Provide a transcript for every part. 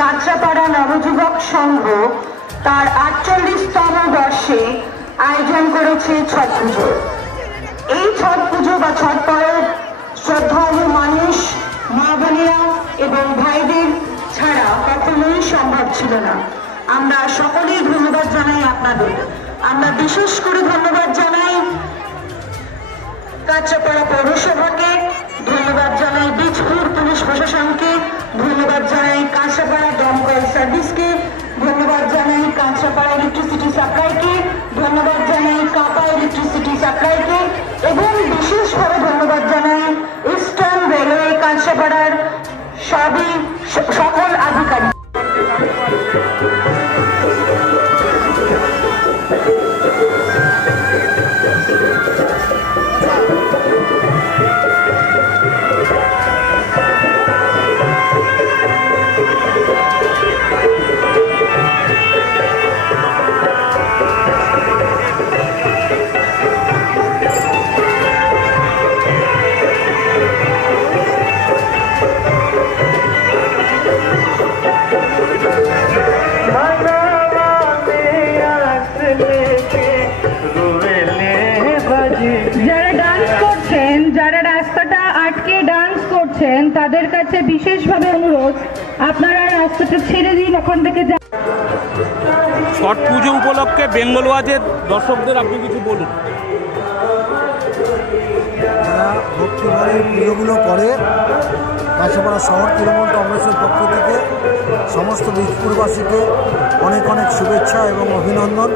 কাঁচরাপাড়া নবযুবক সংঘ তার আটচল্লিশতম বর্ষে আয়োজন করেছে ছট পুজো। এই ছট পুজো বা ছট পরব কখনোই সম্ভব ছিল না। আমরা সকলেই ধন্যবাদ জানাই আপনাদের। আমরা বিশেষ করে ধন্যবাদ জানাই কাঁচরাপাড়া পৌরসভাকে, ধন্যবাদ জানাই বীজপুর পুলিশ প্রশাসনকে, ধন্যবাদ জানাই কাঁচরাপাড়া দমকল সার্ভিসকে, ধন্যবাদ জানাই কাঁচরাপাড়া ইলেকট্রিসিটি সাপ্লাইকে ধন্যবাদ জানাই কাপা ইলেকট্রিসিটি সাপ্লাইকে এবং বিশেষভাবে ধন্যবাদ জানাই ইস্টার্ন রেলওয়ে কাঁচরাপাড়ার সবই রাস্তাটা আটকে ডান্স করছেন তাদের কাছে বিশেষভাবে অনুরোধ আপনারা রাস্তাটা ছেড়ে দিন ওখান থেকে যা- ছট পুজো উপলক্ষে বেঙ্গলওয়াজের দর্শকদের আপনি কিছু বলুন। যারা ভক্তিভরে পুজোগুলো করে কাছাপাড়া শহর তৃণমূল কংগ্রেসের পক্ষ থেকে সমস্ত বীজপুরবাসীকে অনেক অনেক শুভেচ্ছা এবং অভিনন্দন।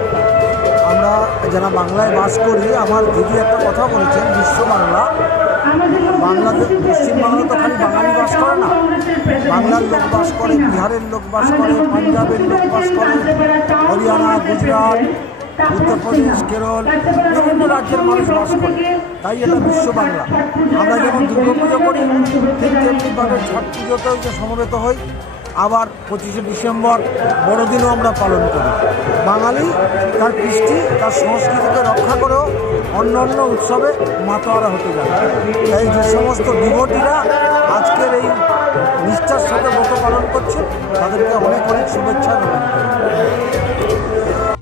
আমরা যারা বাংলায় বাস করি আমার দিদি একটা কথা বলেছেন বিশ্ব বাংলা। পশ্চিমবাংলা তো খালি বাঙালি বাস করে না। বাংলার লোক বাস করে, বিহারের লোক বাস করে, পাঞ্জাবের লোক বাস করে, হরিয়ানা, গুজরাট, উত্তরপ্রদেশ, কেরল, বিভিন্ন রাজ্যের মানুষ বাস করে। তাই এটা বিশ্ব বাংলা। আমরা যেমন দুর্গা পুজো করি, ঠিক তেমনিভাবে ছট পুজোতেও যে সমবেত হই আবার পঁচিশে ডিসেম্বর বড়দিনও আমরা পালন করি বাঙালি তার কৃষ্টি, তার সংস্কৃতিকে রক্ষা করেও অন্য অন্য উৎসবে মাতোয়ারা হতে যায় তাই যে সমস্ত বিভটিরা আজকের এই নিষ্ঠার সাথে মতো পালন করছে তাদেরকে অনেক অনেক শুভেচ্ছা।